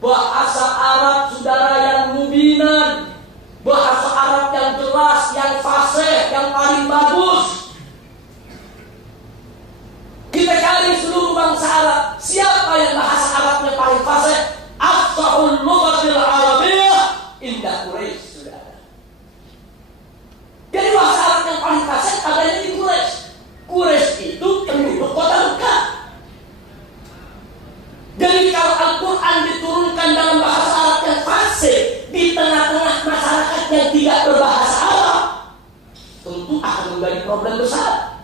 Bahasa Arab, saudara, yang mubinan, bahasa Arab yang jelas, yang fasih, yang paling bagus. Kita cari seluruh bangsa Arab, siapa yang di tengah-tengah masyarakat yang tidak berbahasa Arab, tentu akan menjadi problem besar.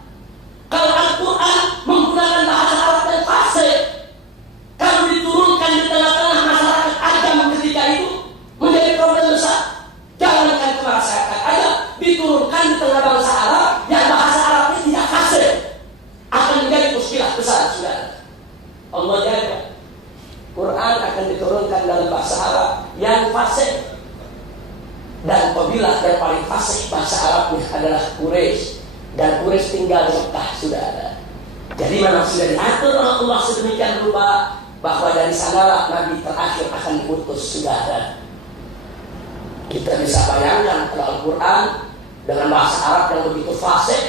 Kalau Al-Quran menggunakan bahasa Arab yang fasih, kalau diturunkan di tengah-tengah masyarakat ajam ketika itu, menjadi problem besar. Jangankan ke masyarakat ajam, diturunkan di tengah bangsa Arab yang bahasa Arabnya tidak fasih, akan menjadi muskilah besar, saudara. Allah jaga. Quran akan diturunkan dalam bahasa Arab yang fasih, dan kabilah yang paling fasih bahasa Arabnya adalah Quraisy, dan Quraisy tinggal di Mekah, saudara. Jadi memang sudah diatur oleh Allah sedemikian rupa bahwa dari sanalah Nabi terakhir akan diutus, saudara. Kita bisa bayangkan kalau Al-Quran dengan bahasa Arab yang begitu fasih,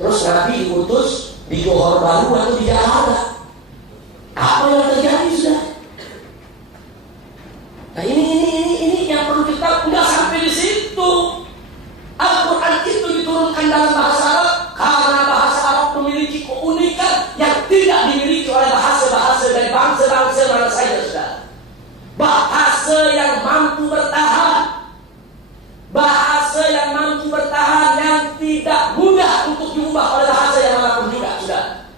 terus Nabi diutus di Johor Baru atau di Jakarta, apa yang terjadi, saudara? Nah ini yang perlu kita, nggak sampai di situ. Al-Quran itu diturunkan dalam bahasa Arab karena bahasa Arab memiliki keunikan yang tidak dimiliki oleh bahasa-bahasa dari bangsa-bangsa mana saja, saudara. Bahasa yang mampu bertahan, bahasa yang mampu bertahan, yang tidak mudah untuk diubah oleh bahasa yang manapun juga, saudara.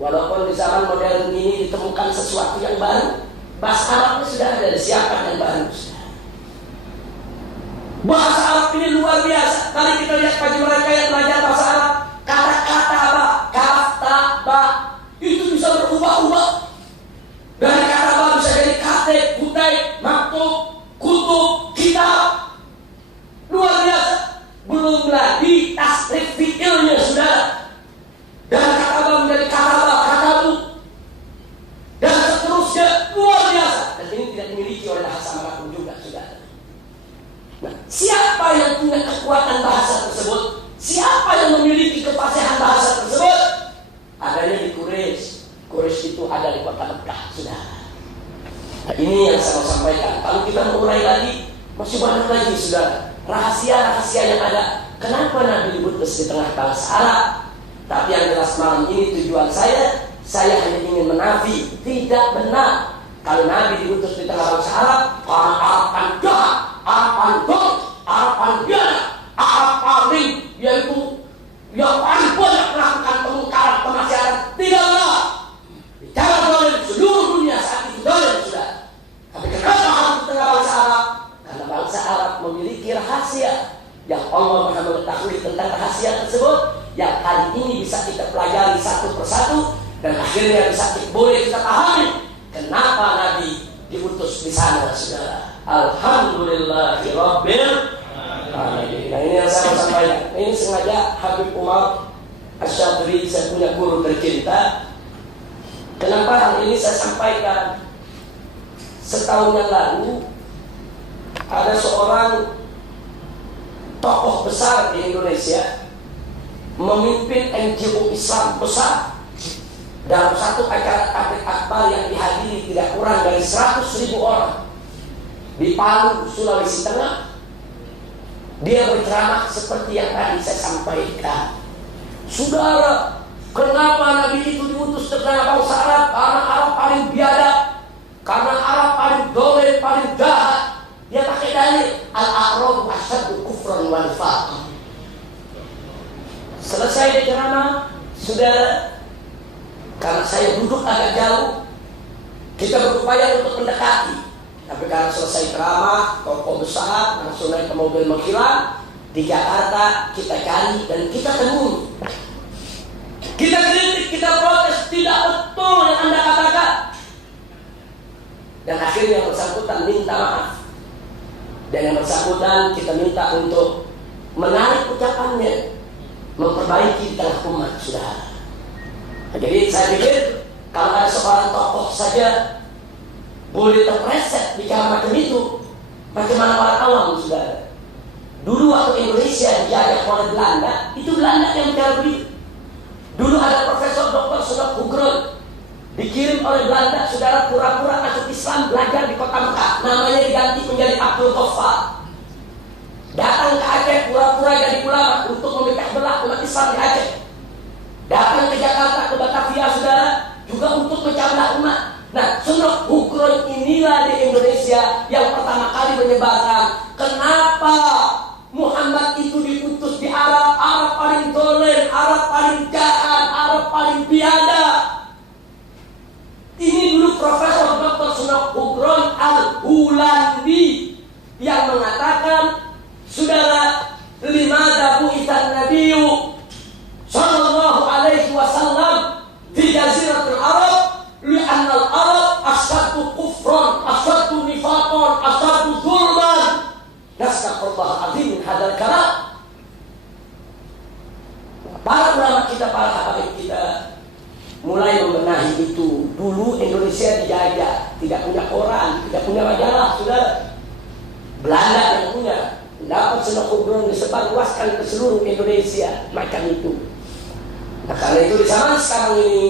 Walaupun di zaman modern ini ditemukan sesuatu yang baru, bahasa Arabnya sudah ada disiapkan yang baru. Bahasa Arab ini luar biasa. Kali kita lihat bagi mereka yang belajar bahasa Arab, kata-kata apa, kata ba itu bisa berubah-ubah. Dari kata ba bisa jadi kate, kutai, maktub, kutub, kitab. Luar biasa. Belum lagi tasrif fi'ilnya, saudara. Dan kata ba menjadi kata ba, kata bu, dan seterusnya. Luar biasa. Dan ini tidak dimiliki oleh bahasa manapun juga, saudara. Nah, siapa yang punya kekuatan bahasa tersebut? Siapa yang memiliki kefasihan bahasa tersebut? Adanya di Quraisy. Quraisy itu ada di kota Mekah, saudara. Nah, ini yang saya mau sampaikan. Kalau kita mulai lagi, masih banyak lagi, saudara, rahasia-rahasia yang ada. Kenapa Nabi diutus di tengah bangsa Arab? Tapi yang jelas malam ini tujuan saya hanya ingin menafi, tidak benar kalau Nabi diutus di tengah bangsa Arab karena Arab kan jahat, Arab kan dong, Arab kan biadab, Arab paling, yaitu yang paling banyak melakukan pemungkaran, kemaksiatan. Tidak benar. Bicara dolim seluruh dunia saat itu dolim, sudah. Tapi kenapa Arab di tengah bangsa Arab? Karena bangsa Arab memiliki rahasia yang Allah Maha mengetahui tentang rahasia tersebut, yang kali ini bisa kita pelajari satu persatu, dan akhirnya bisa boleh kita pahami kenapa Nabi diutus di sana, saudara. Alhamdulillahirabbil alamin. Nah, ini yang saya mau sampaikan. Ini sengaja Habib Umar Asy-Syadhili, saya punya guru tercinta. Kenapa hal ini saya sampaikan? Setahun yang lalu ada seorang tokoh besar di Indonesia memimpin NGO Islam besar dalam satu acara tabligh akbar yang dihadiri tidak kurang dari 100.000 orang di Palu, Sulawesi Tengah. Dia berceramah seperti yang tadi saya sampaikan. Saudara, kenapa Nabi itu diutus ke tengah bangsa Arab? Karena Arab paling biadab, karena Arab paling dolim, paling jahat. Dia pakai dalil al-a'rabu asyaddu kufran wa nifaqan. Selesai dia ceramah, saudara, karena saya duduk agak jauh, kita berupaya untuk mendekati. Tapi karena selesai ceramah, tokoh besar langsung naik ke mobil menghilang. Di Jakarta kita cari dan kita temui. Kita kritik, kita protes, tidak betul yang Anda katakan. Dan akhirnya yang bersangkutan minta maaf. Dan yang bersangkutan kita minta untuk menarik ucapannya, memperbaiki di tengah umat, saudara. Jadi saya pikir kalau ada seorang tokoh saja boleh terpreset bicara macam itu, bagaimana orang awam, saudara? Dulu waktu Indonesia dijajah oleh Belanda, itu Belanda yang bicara begitu. Dulu ada Profesor Dr. Sudok Hugrun, dikirim oleh Belanda, saudara, pura-pura masuk Islam, belajar di kota Mekah, namanya diganti menjadi Abdul Ghaffar. Datang ke Aceh, pura-pura jadi ulama untuk memecah belah umat Islam di Aceh. Datang ke Jakarta, ke Batavia, saudara, juga untuk memecah belah umat. Nah, Sudok Hugrun Hugron inilah di Indonesia yang pertama kali menyebarkan. Kenapa Muhammad itu diutus di Arab? Arab paling dolen, Arab paling jahat, Arab paling biadab. Ini dulu Profesor Dr. Sunnah Hugron Al-Hulandi yang mengatakan, saudara, limada bu'itan nabiyyu sallallahu alaihi wasallam di jaziratul Arab li'anna al-Arab asyaddu kufran, asyaddu nifaqan, asyaddu zulman. Nastaghfirullah azim min hadzal kalam. Para ulama kita, para habaib kita mulai membenahi itu. Dulu Indonesia dijajah, tidak punya koran, tidak punya majalah, saudara. Belanda yang punya. Dapat Sunnah Hugron disebarluaskan ke seluruh Indonesia macam itu. Nah, karena itu di zaman sekarang ini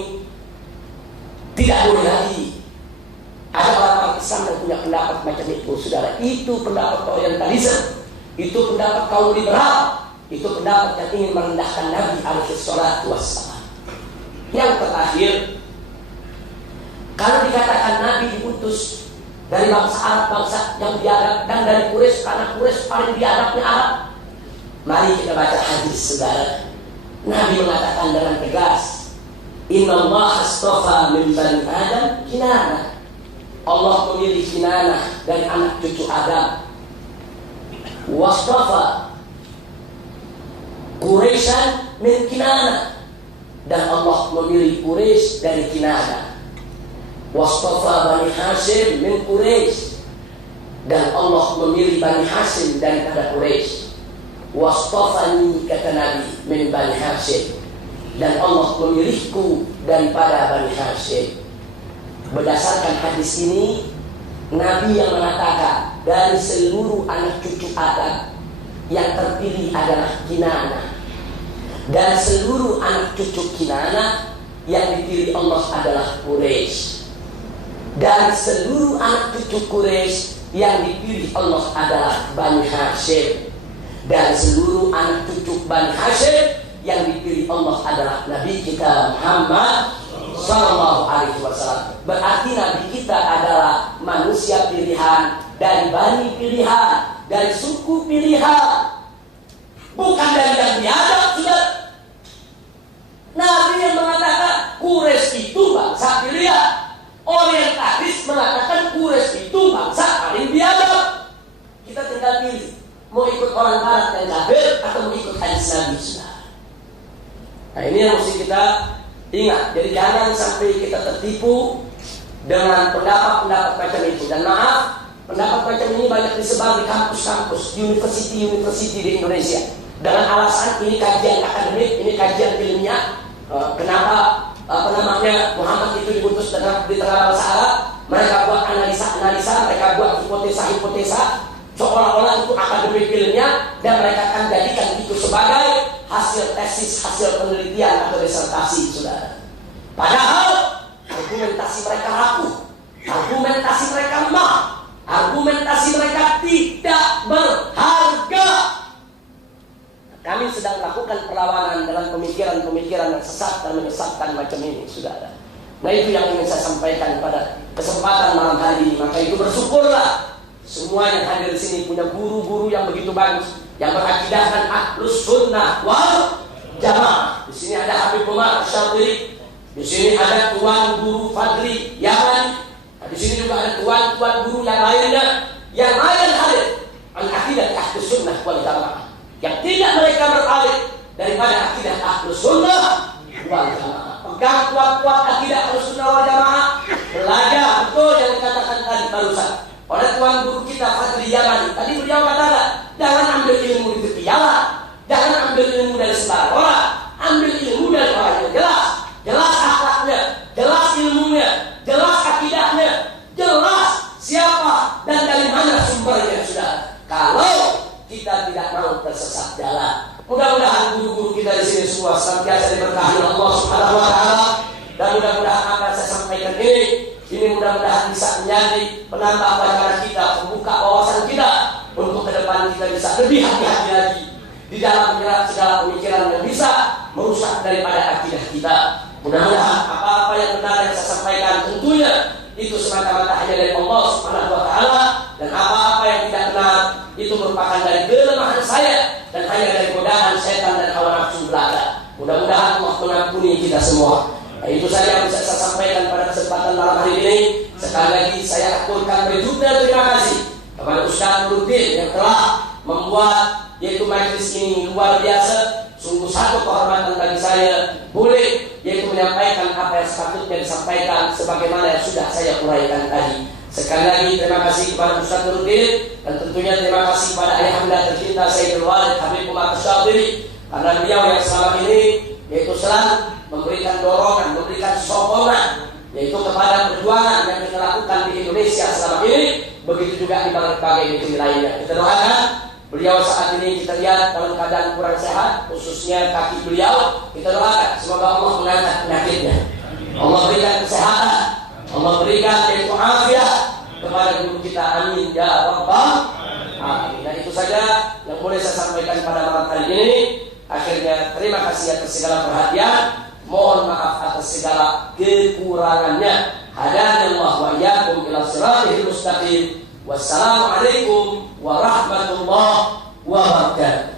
tidak boleh lagi ada orang-orang Islam yang punya pendapat macam itu, saudara. Itu pendapat orientalisme, itu pendapat kaum liberal, itu pendapat yang ingin merendahkan Nabi alaihi salatu wassalam. Yang terakhir, kalau dikatakan Nabi diutus dari bangsa Arab, bangsa yang biadab, dan dari Quraisy, karena Quraisy paling biadabnya Arab. Mari kita baca hadis, saudara. Nabi mengatakan dengan tegas, Inna Allah astafa min bani Adam Kinanah. Allah memilih Kinanah dari anak cucu Adam. Wastafa Quraisyan min Kinanah, dan Allah memilih Quraisy dari Kinanah. Wastafa Bani Hashim min Quraisy, dan Allah memilih Bani Hashim daripada Quraisy. Wastafani, kata Nabi, min Bani Hashim, dan Allah memilihku daripada Bani Hashim. Berdasarkan hadis ini, Nabi yang mengatakan dari seluruh anak cucu Adam yang terpilih adalah Kinanah, dan seluruh anak cucu Kinanah yang dipilih Allah adalah Quraisy, dan seluruh anak cucu Quraisy yang dipilih Allah adalah Bani Hashim, dan seluruh anak cucu Bani Hashim yang dipilih Allah adalah Nabi kita Muhammad sallallahu alaihi wasallam. Berarti Nabi kita adalah manusia pilihan, dari bani pilihan, dari suku pilihan, bukan dari yang biadab, sudah. Nabi yang mengatakan Quraisy itu bangsa pilihan, orientalis mengatakan Quraisy itu bangsa paling biadab. Kita tinggal pilih, mau ikut orang barat yang kafir atau mau ikut hadis Nabi, sudah. Nah, ini yang mesti kita ingat. Jadi jangan sampai kita tertipu dengan pendapat-pendapat macam itu. Dan maaf, pendapat macam ini banyak disebar di kampus-kampus, university di Indonesia, dengan alasan ini kajian akademik, ini kajian ilmiah. Kenapa Muhammad itu diutus di tengah bangsa Arab? Mereka buat analisa, mereka buat hipotesa, seolah-olah itu akademik ilmiah, dan mereka akan jadikan itu sebagai hasil tesis, hasil penelitian atau disertasi, saudara. Padahal argumentasi mereka rapuh, argumentasi mereka lemah, argumentasi mereka tidak berharga. Kami sedang melakukan perlawanan dalam pemikiran-pemikiran yang sesat dan menyesatkan macam ini, saudara. Nah, itu yang ingin saya sampaikan pada kesempatan malam hari ini. Maka itu bersyukurlah semua yang hadir di sini punya guru-guru yang begitu bagus, yang berakidahkan Ahlus Sunnah wal Jamaah. Di sini ada Habib Umar Syadili, di sini ada Tuan Guru Fadli Yaman, di sini juga ada tuan-tuan guru yang lainnya, yang lain hadir al-aqidah Ahlus Sunnah wal Jamaah, yang tidak mereka beralih daripada akidah Ahlus Sunnah wal Jamaah. Pegang kuat-kuat akidah Ahlus Sunnah wal Jamaah, belajar betul yang dikatakan tadi barusan oleh tuan guru kita Fadli Yaman. Tadi beliau katakan, jangan ambil ilmu di tepi jalan, jangan ambil ilmu dari sembarang orang, ambil ilmu dari orang yang jelas akhlaknya, jelas ilmunya, jelas akidahnya, jelas siapa dan dari mana sumbernya, sudah. Kalau kita tidak mau tersesat jalan, mudah-mudahan guru-guru kita di sini semua senantiasa diberkahi Allah Subhanahu wa taala, dan mudah-mudahan apa yang saya sampaikan ini mudah-mudahan bisa menjadi penambah pelajaran kita, membuka wawasan kita untuk ke depan kita bisa lebih hati-hati lagi di dalam menyerap segala pemikiran yang bisa merusak daripada akidah kita. Mudah-mudahan apa-apa yang benar yang saya sampaikan tentunya itu semata-mata hanya dari Allah Subhanahu wa taala, dan apa-apa yang tidak benar itu merupakan dari kelemahan saya dan hanya dari godaan setan dan hawa nafsu belaka. Mudah-mudahan Allah mengampuni kita semua. Nah, itu saja yang bisa saya sampaikan pada kesempatan malam hari ini. Sekali lagi saya aturkan berjuta terima kasih kepada Ustaz Nuruddin yang telah membuat yaitu majelis ini luar biasa. Sungguh satu kehormatan bagi saya boleh yaitu menyampaikan apa yang sepatutnya disampaikan sebagaimana yang sudah saya uraikan tadi. Sekali lagi terima kasih kepada Ustaz Nuruddin, dan tentunya terima kasih kepada ayahanda tercinta Sayyidul Walid Habib Umar Syafiri, karena beliau yang selama ini yaitu selalu memberikan dorongan, memberikan sokongan yaitu kepada perjuangan yang kita lakukan di Indonesia selama ini, begitu juga di berbagai negeri lainnya. Kita doakan beliau saat ini kita lihat dalam keadaan kurang sehat, khususnya kaki beliau. Kita doakan semoga Allah mengangkat penyakitnya, Allah berikan kesehatan, Allah berikan yaitu afiat kepada guru kita, amin ya rabbal alamin. Nah, itu saja yang boleh saya sampaikan pada malam hari ini. Akhirnya terima kasih atas segala perhatian, mohon maaf atas segala kekurangannya. Hadanallah wa iyyakum ila siratal mustaqim. Wassalamualaikum warahmatullahi wabarakatuh.